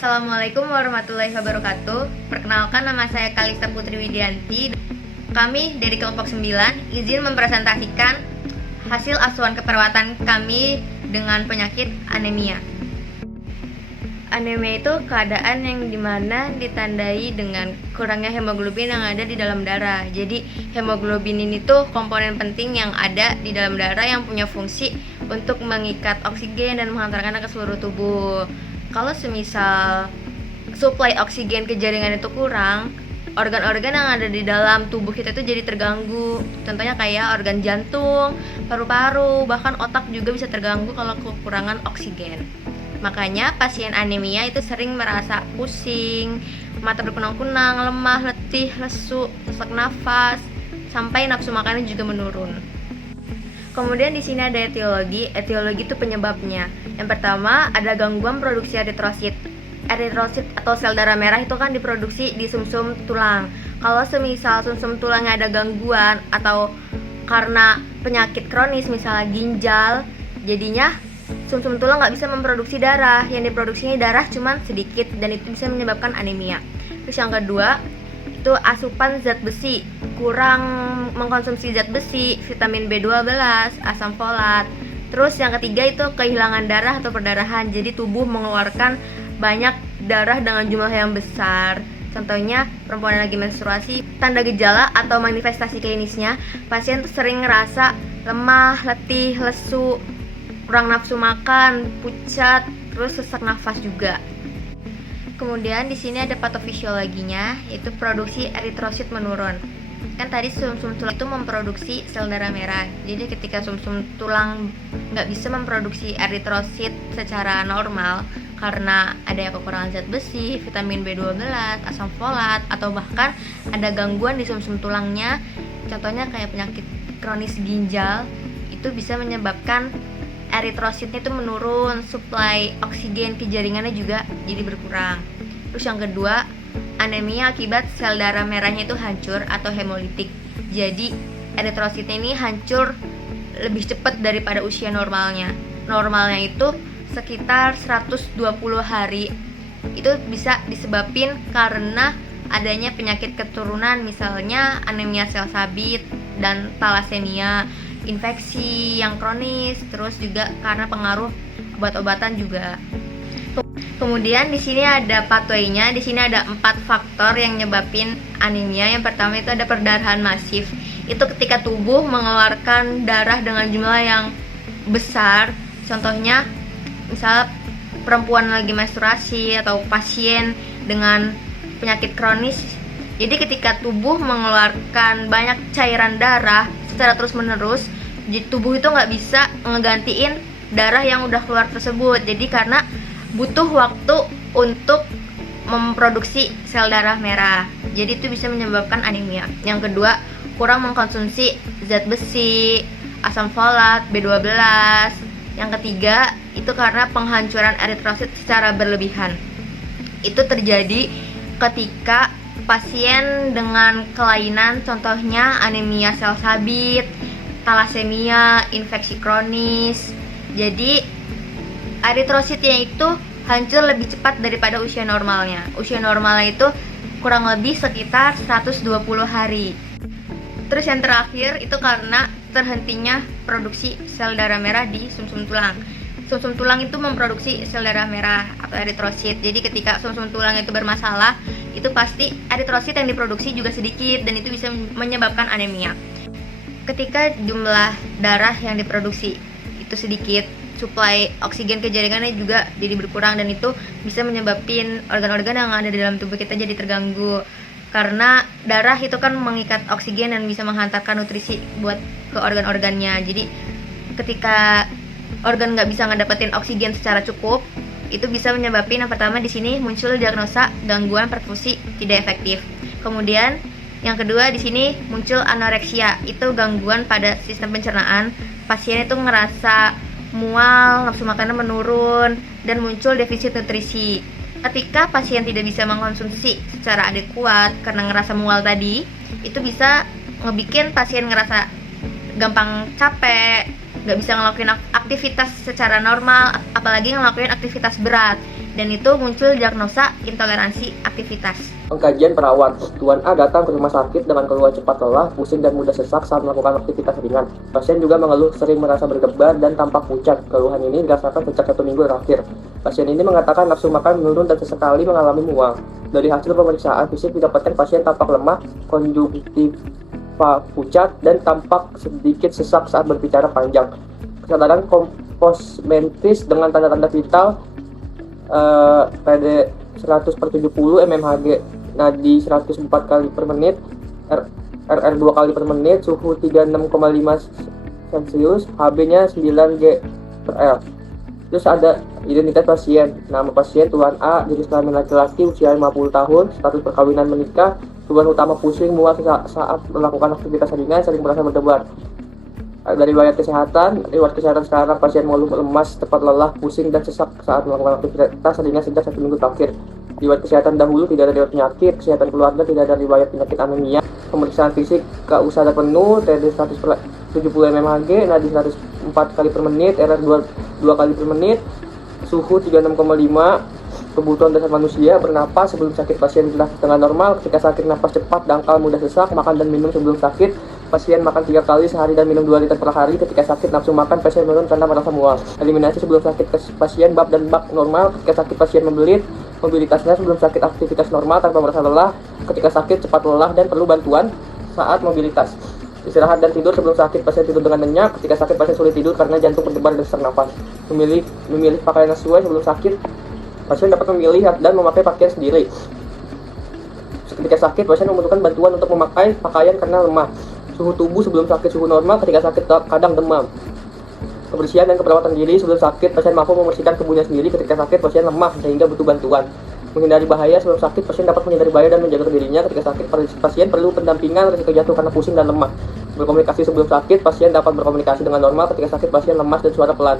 Assalamualaikum warahmatullahi wabarakatuh. Perkenalkan, nama saya Kalista Putri Widianti. Kami dari kelompok 9 izin mempresentasikan hasil asuhan keperawatan kami dengan penyakit anemia. Anemia itu keadaan yang dimana ditandai dengan kurangnya hemoglobin yang ada di dalam darah. Jadi hemoglobin ini tuh komponen penting yang ada di dalam darah yang punya fungsi untuk mengikat oksigen dan menghantarkannya ke seluruh tubuh. Kalau semisal suplai oksigen ke jaringan itu kurang, organ-organ yang ada di dalam tubuh kita itu jadi terganggu. Contohnya kayak organ jantung, paru-paru, bahkan otak juga bisa terganggu kalau kekurangan oksigen. Makanya pasien anemia itu sering merasa pusing, mata berkunang-kunang, lemah, letih, lesu, sesak nafas, sampai nafsu makannya juga menurun. Kemudian di sini ada etiologi. Etiologi itu penyebabnya. Yang pertama ada gangguan produksi eritrosit. Eritrosit atau sel darah merah itu kan diproduksi di sumsum tulang. Kalau semisal sumsum tulangnya ada gangguan atau karena penyakit kronis misalnya ginjal, jadinya sumsum tulang nggak bisa memproduksi darah. Yang diproduksinya darah cuman sedikit dan itu bisa menyebabkan anemia. Terus yang kedua itu asupan zat besi, kurang mengkonsumsi zat besi, vitamin B12, asam folat. Terus yang ketiga itu kehilangan darah atau perdarahan. Jadi tubuh mengeluarkan banyak darah dengan jumlah yang besar. Contohnya perempuan yang lagi menstruasi, tanda gejala atau manifestasi klinisnya, pasien tuh sering ngerasa lemah, letih, lesu, kurang nafsu makan, pucat, terus sesak nafas juga. Kemudian di sini ada patofisiologinya, yaitu produksi eritrosit menurun. Kan tadi sumsum tulang itu memproduksi sel darah merah. Jadi ketika sumsum tulang nggak bisa memproduksi eritrosit secara normal karena ada kekurangan zat besi, vitamin B12, asam folat, atau bahkan ada gangguan di sumsum tulangnya, contohnya kayak penyakit kronis ginjal, itu bisa menyebabkan eritrositnya itu menurun, suplai oksigen ke jaringannya juga jadi berkurang. Terus yang kedua, anemia akibat sel darah merahnya itu hancur atau hemolitik. Jadi eritrositnya ini hancur lebih cepat daripada usia normalnya. Normalnya itu sekitar 120 hari. Itu bisa disebabkan karena adanya penyakit keturunan, misalnya anemia sel sabit dan talasemia, infeksi yang kronis, terus juga karena pengaruh obat-obatan juga. Kemudian di sini ada pathway-nya. Di sini ada 4 faktor yang nyebabin anemia. Yang pertama itu ada perdarahan masif. Itu ketika tubuh mengeluarkan darah dengan jumlah yang besar. Contohnya misal perempuan lagi menstruasi atau pasien dengan penyakit kronis. Jadi ketika tubuh mengeluarkan banyak cairan darah secara terus-menerus, tubuh itu nggak bisa ngegantiin darah yang udah keluar tersebut. Jadi karena butuh waktu untuk memproduksi sel darah merah. Jadi itu bisa menyebabkan anemia. Yang kedua, kurang mengkonsumsi zat besi, asam folat, B12. Yang ketiga, itu karena penghancuran eritrosit secara berlebihan. Itu terjadi ketika pasien dengan kelainan, contohnya anemia sel sabit, talasemia, infeksi kronis. Jadi eritrositnya itu hancur lebih cepat daripada usia normalnya. Usia normalnya itu kurang lebih sekitar 120 hari. Terus yang terakhir itu karena terhentinya produksi sel darah merah di sumsum tulang. Sumsum tulang itu memproduksi sel darah merah atau eritrosit. Jadi ketika sumsum tulang itu bermasalah, itu pasti eritrosit yang diproduksi juga sedikit dan itu bisa menyebabkan anemia. Ketika jumlah darah yang diproduksi itu sedikit, suplai oksigen ke jaringannya juga jadi berkurang dan itu bisa menyebabkan organ-organ yang ada di dalam tubuh kita jadi terganggu. Karena darah itu kan mengikat oksigen dan bisa menghantarkan nutrisi buat ke organ-organnya. Jadi ketika organ nggak bisa ngedapetin oksigen secara cukup, itu bisa menyebabkan yang pertama di sini muncul diagnosa gangguan perfusi tidak efektif. Kemudian yang kedua di sini muncul anoreksia, itu gangguan pada sistem pencernaan. Pasien itu ngerasa mual, nafsu makannya menurun, dan muncul defisit nutrisi. Ketika pasien tidak bisa mengkonsumsi secara adekuat karena ngerasa mual tadi, itu bisa ngebikin pasien ngerasa gampang capek, nggak bisa ngelakuin aktivitas secara normal, apalagi ngelakuin aktivitas berat. dan itu muncul diagnosa intoleransi aktivitas. Pengkajian perawat. Tuan A datang ke rumah sakit dengan keluhan cepat lelah, pusing dan mudah sesak saat melakukan aktivitas ringan. Pasien juga mengeluh sering merasa berdebar dan tampak pucat. Keluhan ini dirasakan sejak 1 minggu terakhir. Pasien ini mengatakan nafsu makan menurun dan sesekali mengalami mual. Dari hasil pemeriksaan fisik didapatkan pasien tampak lemah, konjungtiva pucat, dan tampak sedikit sesak saat berbicara panjang. Kesadaran komposmentis dengan tanda-tanda vital, PD 100/70 mmHg, nadi 104 kali per menit, RR 2 kali per menit, suhu 36,5 Celcius, HB-nya 9 G per L. Terus ada identitas pasien. Nama pasien Tuan A, jenis kelamin laki-laki, usia 50 tahun, status perkawinan menikah, keluhan utama pusing, mual saat melakukan aktivitas ringan, sering merasa berdebar. Dari riwayat kesehatan sekarang pasien mengeluh lemas, cepat lelah, pusing dan sesak saat melakukan aktivitas ringan sejak 1 minggu terakhir. Riwayat kesehatan dahulu tidak ada riwayat penyakit, kesehatan keluarga tidak ada riwayat penyakit anemia. Pemeriksaan fisik keusada penuh, TD 170 mmHg, nadi 104 kali per menit, RR 2 kali per menit, suhu 36,5. Kebutuhan dasar manusia, bernapas sebelum sakit pasien dengan normal, ketika sakit napas cepat, dangkal, mudah sesak, makan dan minum sebelum sakit. Pasien makan 3 kali sehari dan minum 2 liter per hari. Ketika sakit nafsu makan pasien menurun karena merasa mual. Eliminasi sebelum sakit pasien bab dan bak normal. Ketika sakit pasien membelit. Mobilitasnya sebelum sakit aktivitas normal tanpa merasa lelah. Ketika sakit cepat lelah dan perlu bantuan saat mobilitas. Istirahat dan tidur sebelum sakit pasien tidur dengan nyenyak. Ketika sakit pasien sulit tidur karena jantung berdebar dan sesak nafas. Memilih pakaian yang sesuai sebelum sakit. Pasien dapat memilih dan memakai pakaian sendiri. Ketika sakit pasien membutuhkan bantuan untuk memakai pakaian karena lemah. Suhu tubuh sebelum sakit suhu normal, ketika sakit kadang demam. Kebersihan dan keperawatan diri sebelum sakit, pasien mampu membersihkan tubuhnya sendiri. Ketika sakit pasien lemah sehingga butuh bantuan. Menghindari bahaya sebelum sakit, pasien dapat menghindari bahaya dan menjaga dirinya. Ketika sakit pasien perlu pendampingan risiko jatuh karena pusing dan lemah. Berkomunikasi sebelum sakit, pasien dapat berkomunikasi dengan normal. Ketika sakit pasien lemas dan suara pelan.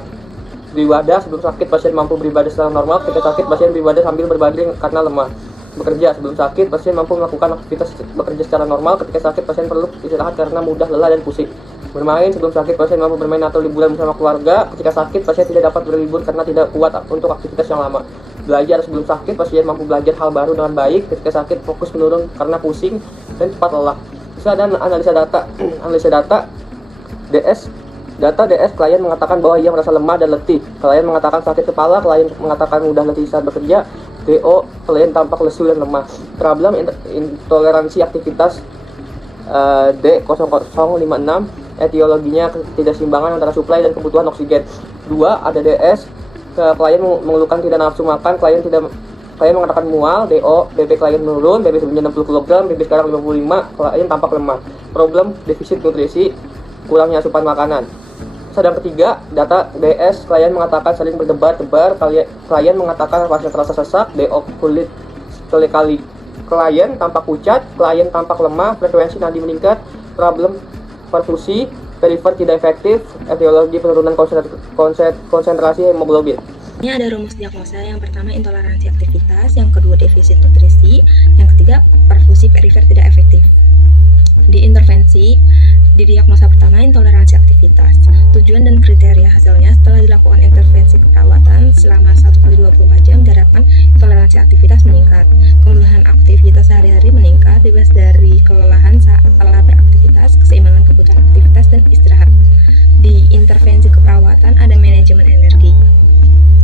Beribadah sebelum sakit, pasien mampu beribadah secara normal. Ketika sakit pasien beribadah sambil berbaring karena lemah. Bekerja sebelum sakit, pasien mampu melakukan aktivitas bekerja secara normal. Ketika sakit, pasien perlu istirahat karena mudah lelah dan pusing. Bermain sebelum sakit, pasien mampu bermain atau liburan bersama keluarga. Ketika sakit, pasien tidak dapat berlibur karena tidak kuat untuk aktivitas yang lama. Belajar sebelum sakit, pasien mampu belajar hal baru dengan baik. Ketika sakit, fokus menurun karena pusing dan cepat lelah. Bisa ada analisa data. Analisa data DS. Data DS, klien mengatakan bahwa ia merasa lemah dan letih. Klien mengatakan sakit kepala, klien mengatakan mudah letih saat bekerja. DO, klien tampak lesu dan lemah. Problem intoleransi aktivitas D0056, etiologinya ketidakseimbangan antara suplai dan kebutuhan oksigen. 2. Ada DS, klien mengeluhkan tidak nafsu makan, klien mengatakan mual. DO, BB klien menurun, BB sebelumnya 60 kg, BB sekarang 55, klien tampak lemah. Problem defisit nutrisi, kurangnya asupan makanan. Sedang ketiga, data DS, klien mengatakan sering berdebar-debar, klien mengatakan terasa sesak. DO, kulit sekali klien tampak pucat, klien tampak lemah, frekuensi nadi meningkat. Problem perfusi, perifer tidak efektif, etiologi penurunan konsentrasi hemoglobin. Ini ada rumus diagnosa. Yang pertama intoleransi aktivitas, yang kedua defisit nutrisi, yang ketiga perfusi perifer tidak efektif. Di intervensi, di diagnosa pertama intoleransi aktivitas. Tujuan dan kriteria hasilnya setelah dilakukan intervensi keperawatan selama 1x24 jam diharapkan toleransi aktivitas meningkat. Kemudahan aktivitas sehari-hari meningkat, bebas dari kelelahan saat lelah beraktivitas, keseimbangan kebutuhan aktivitas dan istirahat. Di intervensi keperawatan ada manajemen energi.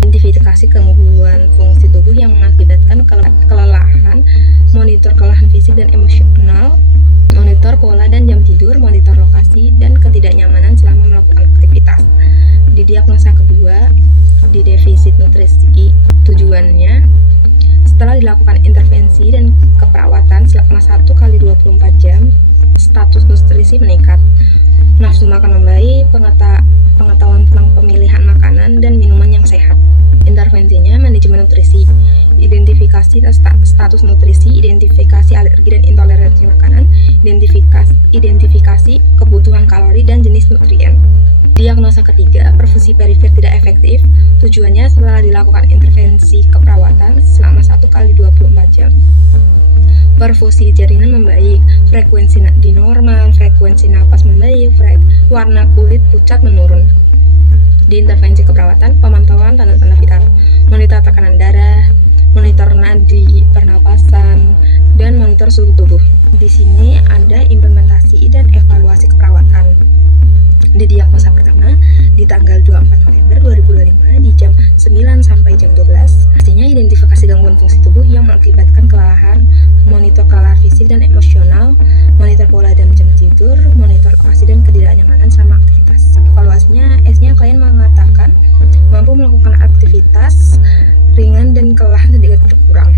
Identifikasi gangguan fungsi tubuh yang mengakibatkan kelelahan, monitor kelelahan fisik dan emosional, monitor pola dan jam tidur, monitor lokasi, dan ketidaknyamanan selama melakukan aktivitas. Di diagnosa kedua, di defisit nutrisi, tujuannya setelah dilakukan intervensi dan keperawatan selama 1x24 jam, status nutrisi meningkat, nafsu makan membaik, pengetahuan tentang pemilihan makanan dan minuman yang sehat. Intervensinya manajemen nutrisi, identifikasi status nutrisi, identifikasi alergi dan intoleransi makanan, identifikasi kebutuhan kalori dan jenis nutrien. Diagnosa ketiga, perfusi perifer tidak efektif. Tujuannya setelah dilakukan intervensi keperawatan selama 1x24 jam, perfusi jaringan membaik, frekuensi nadi normal, frekuensi napas membaik, warna kulit pucat menurun. Di intervensi keperawatan, pemantauan tanda-tanda vital, monitor tekanan darah, monitor nadi pernapasan, dan monitor suhu tubuh. Di sini ada implementasi dan evaluasi keperawatan. Di diagnosa pertama, di tanggal 24 November 2025 di jam 9 sampai jam 12, pastinya identifikasi gangguan fungsi tubuh yang mengakibatkan kelelahan, monitor kelelahan fisik dan emosional, monitor pola dan jam tidur, monitor lokasi dan ketidaknyamanan selama aktivitas. Evaluasinya, S-nya klien mengatakan mampu melakukan aktivitas ringan dan kelelahan sedikit berkurang.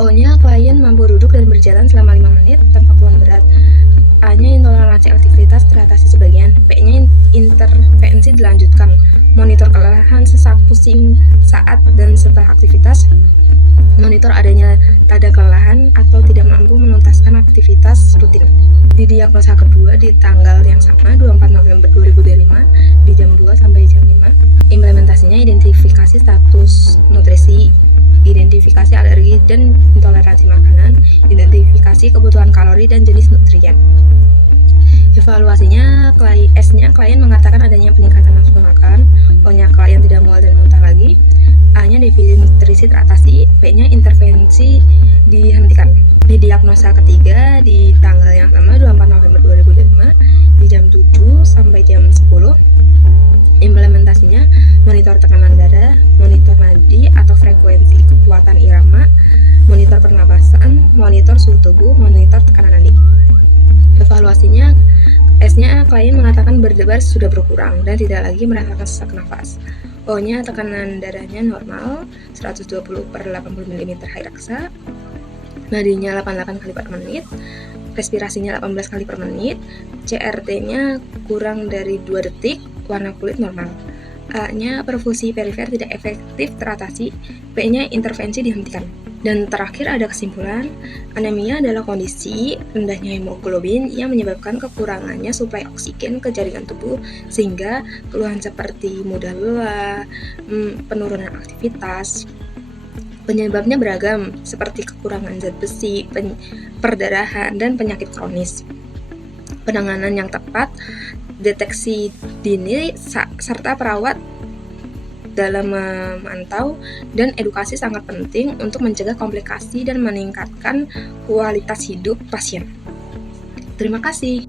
O-nya klien mampu duduk dan berjalan selama 5 menit tanpa keluhan berat. A-nya intoleransi aktivitas teratasi sebagian. P-nya intervensi dilanjutkan. Monitor kelelahan, sesak, pusing saat dan setelah aktivitas. Monitor adanya tanda kelelahan atau tidak mampu menuntaskan aktivitas rutin. Di diagnosa kedua di tanggal yang sama 24 November 2025 di jam 2 sampai jam 5. Implementasinya identifikasi status nutrisi, identifikasi alergi dan intoleransi makanan, identifikasi kebutuhan kalori dan jenis nutrien. Evaluasinya, S-nya klien mengatakan adanya peningkatan nafsu makan, O-nya klien tidak mual dan muntah lagi, A-nya defisit nutrisi teratasi, P-nya intervensi dihentikan. Di diagnosa ketiga di tanggal yang sama 24 November 2025 di jam 7 sampai jam 10. Implementasinya monitor tekanan darah, monitor nadi atau frekuensi kekuatan irama, monitor pernapasan, monitor suhu tubuh, monitor tekanan nadi. Evaluasinya, S-nya klien mengatakan berdebar sudah berkurang dan tidak lagi merasakan sesak nafas. O-nya tekanan darahnya normal 120/80 mm high raksa, nadinya 88 kali per menit, respirasinya 18 kali per menit, CRT-nya kurang dari 2 detik, warna kulit normal. A-nya perfusi perifer tidak efektif teratasi, P-nya intervensi dihentikan. Dan terakhir ada kesimpulan, anemia adalah kondisi rendahnya hemoglobin yang menyebabkan kekurangannya suplai oksigen ke jaringan tubuh sehingga keluhan seperti mudah lelah, penurunan aktivitas. Penyebabnya beragam seperti kekurangan zat besi, perdarahan, dan penyakit kronis. Penanganan yang tepat, deteksi dini, serta perawat dalam memantau dan edukasi sangat penting untuk mencegah komplikasi dan meningkatkan kualitas hidup pasien. Terima kasih.